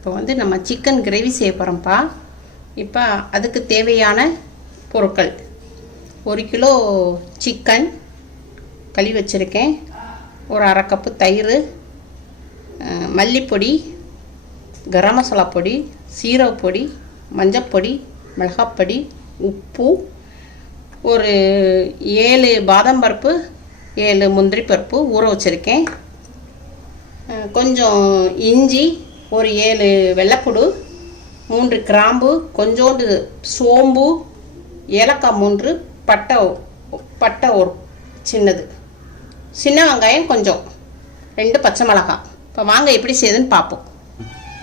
இப்போ வந்து நம்ம சிக்கன் கிரேவி செய்ய போகிறோம்ப்பா. இப்போ அதுக்கு தேவையான பொருட்கள்: 1 கிலோ சிக்கன் கழுவி வச்சுருக்கேன், ஒரு 1/2 கப்பு தயிர், மல்லிப்பொடி, கரம் மசாலா பொடி, சீரகப்பொடி, மஞ்சப்பொடி, மிளகாப்பொடி, உப்பு, ஒரு 7 பாதாம் பருப்பு, 7 முந்திரி பருப்பு ஊற வச்சுருக்கேன், கொஞ்சம் இஞ்சி, ஒரு 7 வெள்ளைப்பூடு, 3 கிராம்பு, கொஞ்சோண்டு சோம்பு, ஏலக்காய் 3, பட்டை ஒரு சின்னது, சின்ன வெங்காயம் கொஞ்சம், 2 பச்சை மிளகாய். இப்போ வாங்க எப்படி செய்யுதுன்னு பார்ப்போம்.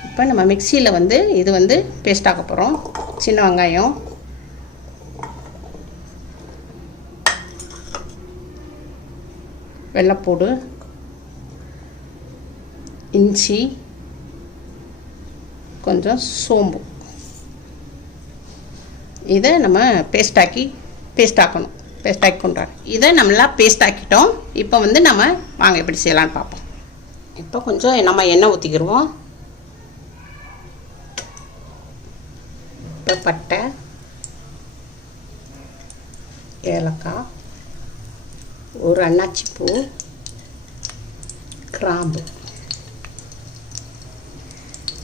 இப்போ நம்ம மிக்சியில் வந்து இது வந்து பேஸ்ட் ஆக்க போகிறோம். சின்ன வெங்காயம், வெள்ளைப்பூடு, இஞ்சி, கொஞ்சம் சோம்பு, இதை நம்ம பேஸ்ட் ஆக்கி கொண்டாடுறோம். இதை நம்மளாம் பேஸ்ட் ஆக்கிட்டோம். இப்போ வந்து நம்ம வாங்க எப்படி செய்யலான்னு பார்ப்போம். இப்போ கொஞ்சம் நம்ம எண்ணெய் ஊற்றிக்கிடுவோம். இப்போ பட்டை, ஏலக்காய், ஒரு அன்னாச்சிப்பூ, கிராம்பு,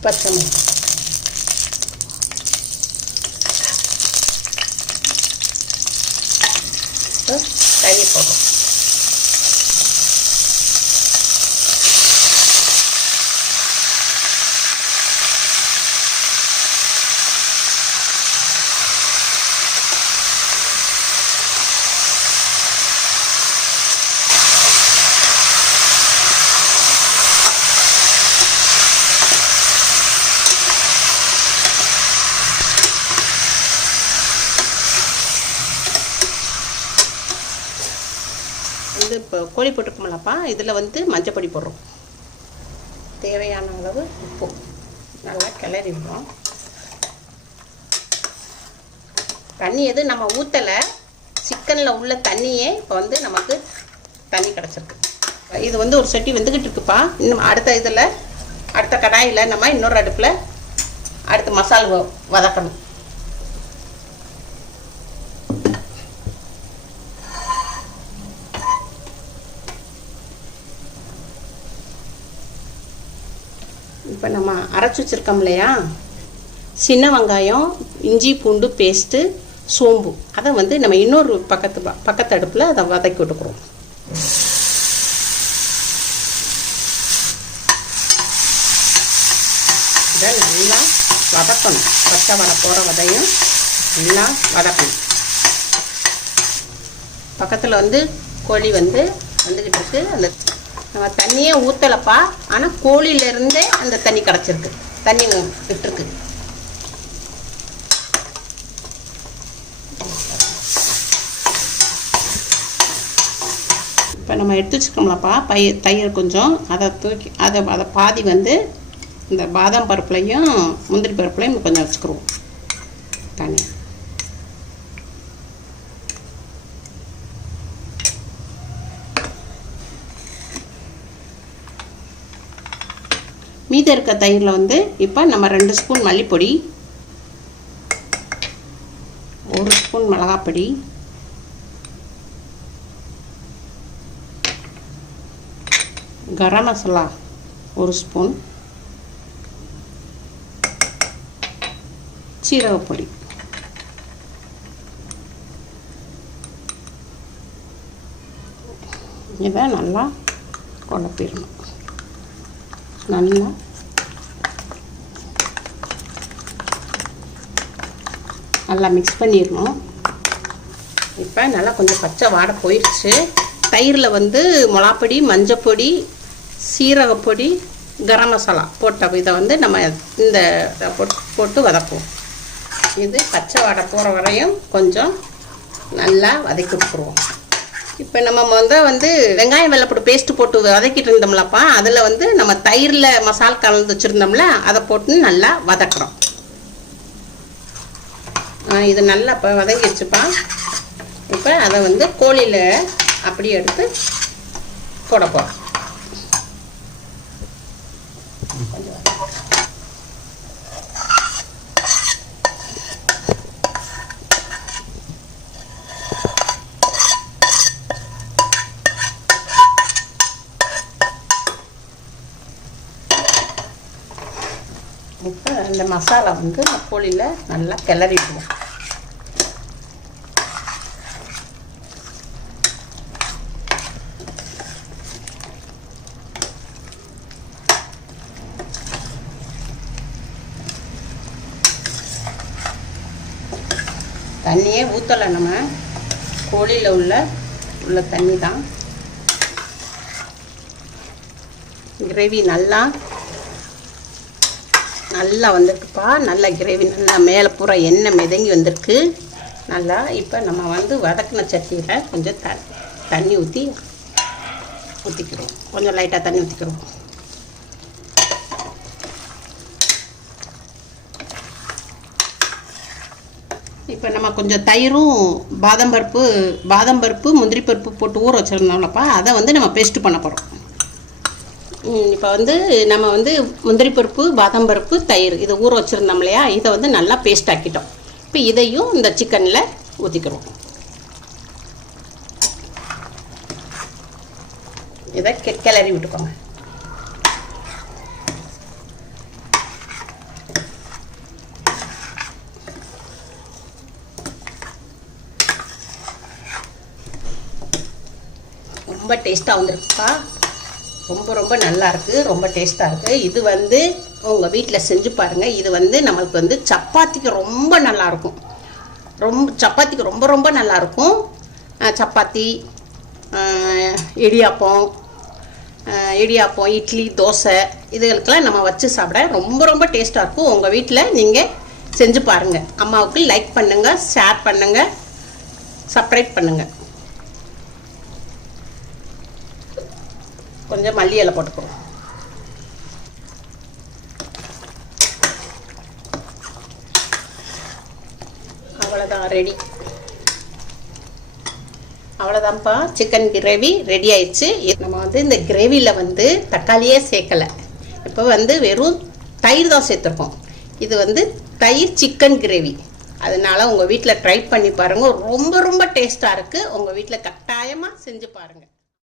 பச்சை மிளகாய், தண்ணி போடுறோம். இப்போ கோழி போட்டுருக்கோம்லப்பா, இதில் வந்து மஞ்சப்பொடி போடுறோம், தேவையான அளவு உப்பு, நல்லா கிளறி விடுறோம். தண்ணி எது நம்ம ஊற்றலை, சிக்கனில் உள்ள தண்ணியே இப்போ வந்து நமக்கு தண்ணி கிடச்சிருக்கு. இது வந்து ஒரு சட்டி வெந்துக்கிட்டு இருக்குப்பா. இன்னும் அடுத்த கடாயில் நம்ம இன்னொரு அடுப்பில் அடுத்த மசாலா வதக்கணும். இப்போ நம்ம அரைச்சி வச்சுருக்கோம் இல்லையா, சின்ன வெங்காயம், இஞ்சி பூண்டு பேஸ்ட்டு, சோம்பு, அதை வந்து நம்ம இன்னொரு பக்கத்து அடுப்பில் அதை வதக்கி விட்டுக்கிறோம். இதை நல்லா வதக்கணும். பச்சை வடை போகிற வதையும் நல்லா வதக்கணும். பக்கத்தில் வந்து கோழி வந்துக்கிட்டு இருக்கு. அந்த நம்ம தண்ணியே ஊற்றலப்பா, ஆனால் கோழியிலேருந்தே அந்த தண்ணி கிடச்சிருக்கு, தண்ணி விட்டுருக்கு. இப்போ நம்ம எடுத்து வச்சுருக்கோம்லப்பா தயிர் கொஞ்சம், அதை தூக்கி அதை பாதி வந்து இந்த பாதாம் பருப்புலையும் முந்திரி பருப்புலையும் கொஞ்சம் வச்சுக்கிடுவோம் தண்ணி. மீதி இருக்க தயிரில் வந்து இப்போ நம்ம 2 spoon மல்லிப்பொடி, 1 spoon மிளகாப்பொடி, garam masala 1 spoon, சீரகப்பொடி, இதை நல்லா குழப்பிடணும். நல்லா மிக்ஸ் பண்ணிடணும். இப்போ நல்லா கொஞ்சம் பச்சை வாடை போயிடுச்சு. தயிரில் வந்து மிளகாப்பொடி, மஞ்சப்பொடி, சீரகப்பொடி, கரம் மசாலா போட்ட இதை வந்து நம்ம இந்த போட்டு வதக்குவோம். இது பச்சை வாடை போகிற வரையும் கொஞ்சம் நல்லா வதக்கி விட்டுருவோம். இப்போ நம்ம வந்து வெங்காயம் வெள்ளைப்பூடு பேஸ்ட்டு போட்டு வதக்கிட்டு இருந்தோம்லப்பா, அதில் வந்து நம்ம தயிரில் மசாலா கலந்து வச்சுருந்தோம்ல, அதை போட்டு நல்லா வதக்குறோம். இது நல்லா இப்போ வதங்கிடுச்சுப்பா. இப்போ அதை வந்து கோழியில் அப்படியே எடுத்து போட போகிறோம். கொஞ்சம் இப்போ இந்த மசாலா வந்து கோழியில் நல்லா கிளறி விடுவோம். தண்ணியே ஊற்றலை, நம்ம கோழியில் உள்ள தண்ணி தான். கிரேவி நல்லா வந்திருக்குப்பா. நல்லா கிரேவி நல்லா மேலே பூரா எண்ணெய் மிதங்கி வந்திருக்கு நல்லா. இப்போ நம்ம வந்து வதக்கின சட்டியில் கொஞ்சம் தண்ணி ஊற்றிக்கிறோம். கொஞ்சம் லைட்டாக தண்ணி ஊற்றிக்கிறோம். இப்போ நம்ம கொஞ்சம் தயிரும் பாதாம் பருப்பு முந்திரி பருப்பு போட்டு ஊற வச்சுருந்தோம்லப்பா, அதை வந்து நம்ம பேஸ்ட் பண்ண போகிறோம். இப்போ வந்து நம்ம வந்து முந்திரி பருப்பு பாதாம் பருப்பு தயிர் இதை ஊற வச்சுருந்தோம் இல்லையா, இதை வந்து நல்லா பேஸ்ட் ஆக்கிட்டோம். இப்போ இதையும் இந்த சிக்கனில் ஊற்றிக்கிறோம். இதை கிளறி விட்டுக்கோங்க. ரொம்ப டேஸ்ட்டாக வந்திருக்குப்பா. ரொம்ப நல்லா இருக்குது. ரொம்ப டேஸ்ட்டாக இருக்குது. இது வந்து உங்கள் வீட்டில் செஞ்சு பாருங்கள். இது வந்து நம்மளுக்கு வந்து சப்பாத்திக்கு ரொம்ப நல்லாயிருக்கும். சப்பாத்திக்கு ரொம்ப நல்லாயிருக்கும். சப்பாத்தி, இடியாப்பம், இட்லி, தோசை இதுகளுக்கெல்லாம் நம்ம வச்சு சாப்பிட ரொம்ப டேஸ்ட்டாக இருக்கும். உங்கள் வீட்டில் நீங்கள் செஞ்சு பாருங்கள். அம்மாவுக்கு லைக் பண்ணுங்கள், ஷேர் பண்ணுங்கள், சப்ஸ்கிரைப் பண்ணுங்கள். கொஞ்சம் மல்லி இலை போட்டுக்கிறோம். அவ்வளோதான், ரெடி. அவ்வளோதான்ப்பா, சிக்கன் கிரேவி ரெடி ஆயிடுச்சு. நம்ம வந்து இந்த கிரேவியில் வந்து தக்காளியே சேர்க்கலை. இப்போ வந்து வெறும் தயிர் தான் சேர்த்துருக்கோம். இது வந்து தயிர் சிக்கன் கிரேவி. அதனால் உங்கள் வீட்டில் ட்ரை பண்ணி பாருங்கள். ரொம்ப டேஸ்ட்டாக இருக்குது. உங்கள் வீட்டில் கட்டாயமாக செஞ்சு பாருங்கள்.